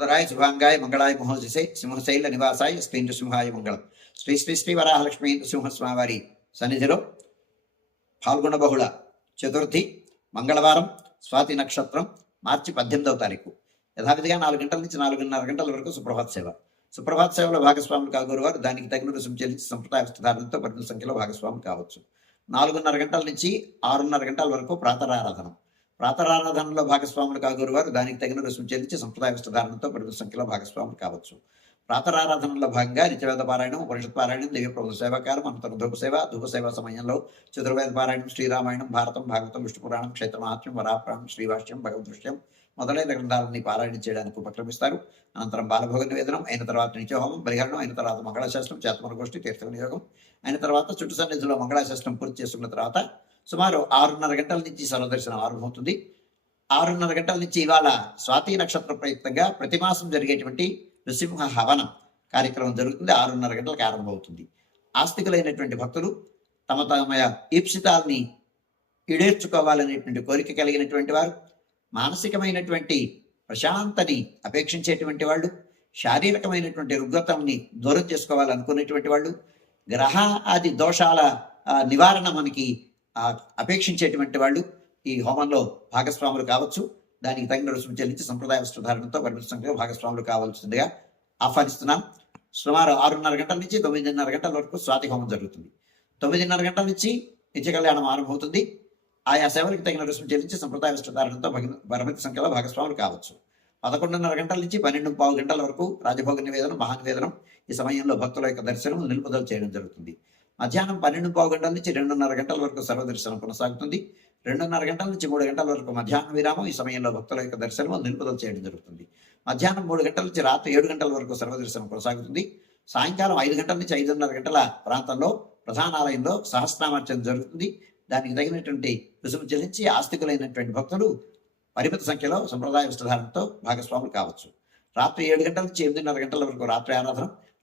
సుందరాయ శుభాంగాయ మంగళాయ మహోజసే సింహశైల నివాసాయ శ్రీ నృసింహాయ మంగళం శ్రీ శ్రీ శ్రీ వరాహలక్ష్మీ నృసింహస్వామివారి సన్నిధిలో పాల్గొన బహుళ చతుర్థి మంగళవారం స్వాతి నక్షత్రం మార్చి పద్దెనిమిదవ తారీఖు। యథావిధిగా నాలుగు గంటల నుంచి నాలుగున్నర గంటల వరకు సుప్రభాత్ సేవ. సుప్రభాత సేవలో భాగస్వాములు కాగోరు వారు దానికి తగిన రుసుము చెల్లించి సంప్రదాయ విస్తృతారంతో పరిమిత సంఖ్యలో భాగస్వాములు కావచ్చు. నాలుగున్నర గంటల నుంచి ఆరున్నర గంటల వరకు ప్రాతరారాధన. ప్రాతరారాధనలో భాగస్వాములు కాగోరు వారు. దానికి తగిన రుసుము చెల్లించి సంప్రదాయ వస్త్రధారణతో పరిమిత సంఖ్యలో భాగస్వాములు కావచ్చు. ప్రాతరారాధనలో భాగంగా నిత్యవేద పారాయణం ఉపనిషత్ పారాయణం దివ్య ప్రభు సేవాకారం అనంతరం ధూప సేవ ధూప సేవ సమయంలో చతుర్వేద పారాయణం శ్రీరామాయణం భారతం భాగవతం విష్ణు పురాణం క్షేత్రమహాత్మ్యం వరాపురాణం శ్రీభాష్యం భగవదృశ్యం మొదలైన గ్రంథాలని పారాయణ చేయడానికి ఉపక్రమిస్తారు. అనంతరం బాలభోగ నివేదనం అయిన తర్వాత నిత్యహోమం బలిహరణం అయిన తర్వాత మంగళాశాస్త్రం చేతమన గోష్ఠి తీర్థ వినియోగం అయిన తర్వాత చుట్టు సన్నిధిలో మంగళాశాస్త్రం పూర్తి చేసుకున్న తర్వాత సుమారు ఆరున్నర గంటల నుంచి సర్వదర్శనం ఆరంభమవుతుంది. ఆరున్నర గంటల నుంచి ఇవాళ స్వాతి నక్షత్ర ప్రయుక్తంగా ప్రతి మాసం జరిగేటువంటి నృసింహ హవనం కార్యక్రమం జరుగుతుంది. ఆరున్నర గంటలకు ఆరంభమవుతుంది. ఆస్తికులైనటువంటి భక్తులు తమ తమ ఈప్సితాల్ని ఈడేర్చుకోవాలనేటువంటి కోరిక కలిగినటువంటి వారు మానసికమైనటువంటి ప్రశాంతని అపేక్షించేటువంటి వాళ్ళు శారీరకమైనటువంటి రుగ్మతంని దూరం చేసుకోవాలనుకునేటువంటి వాళ్ళు గ్రహ ఆది దోషాల నివారణ మనకి అపేక్షించేటువంటి వాళ్ళు ఈ హోమంలో భాగస్వాములు కావచ్చు దానికి తగిన రుసుము చెల్లించి సంప్రదాయ వస్త్రధారణతో పరిమితంగా సంఖ్యలో భాగస్వాములు కావాల్సిందిగా ఆహ్వానిస్తున్నాం. సుమారు ఆరున్నర గంటల నుంచి తొమ్మిదిన్నర గంటల వరకు స్వాతి హోమం జరుగుతుంది. తొమ్మిదిన్నర గంటల నుంచి నిత్య కళ్యాణం ఆరంభమవుతుంది. ఆయా సేవలకు తగిన రుసుము చెల్లించి సంప్రదాయ వస్త్రధారణతో భగి- పరిమిత సంఖ్యలో భాగస్వాములు కావచ్చు. పదకొండున్నర గంటల నుంచి పన్నెండు పావు గంటల వరకు రాజభోగ నివేదనం మహానివేదనం ఈ సమయంలో భక్తుల యొక్క దర్శనం నిలుపుదల చేయడం జరుగుతుంది. మధ్యాహ్నం పన్నెండు పావు గంటల నుంచి రెండున్నర గంటల వరకు సర్వదర్శనం కొనసాగుతుంది. రెండున్నర గంటల నుంచి మూడు గంటల వరకు మధ్యాహ్న విరామం ఈ సమయంలో భక్తుల యొక్క దర్శనం నిలుపుదల చేయడం జరుగుతుంది. మధ్యాహ్నం మూడు గంటల నుంచి రాత్రి ఏడు గంటల వరకు సర్వదర్శనం కొనసాగుతుంది. సాయంకాలం ఐదు గంటల నుంచి ఐదున్నర గంటల ప్రాంతంలో ప్రధానాలయంలో సహస్రామార్చన జరుగుతుంది. దానికి తగినటువంటి రుసుము చెల్లించి ఆస్తికులైనటువంటి భక్తులు పరిమిత సంఖ్యలో సంప్రదాయ విస్తధారణతో భాగస్వాములు కావచ్చు. రాత్రి ఏడు గంటల నుంచి ఎనిమిదిన్నర గంటల వరకు రాత్రి ఆరాధన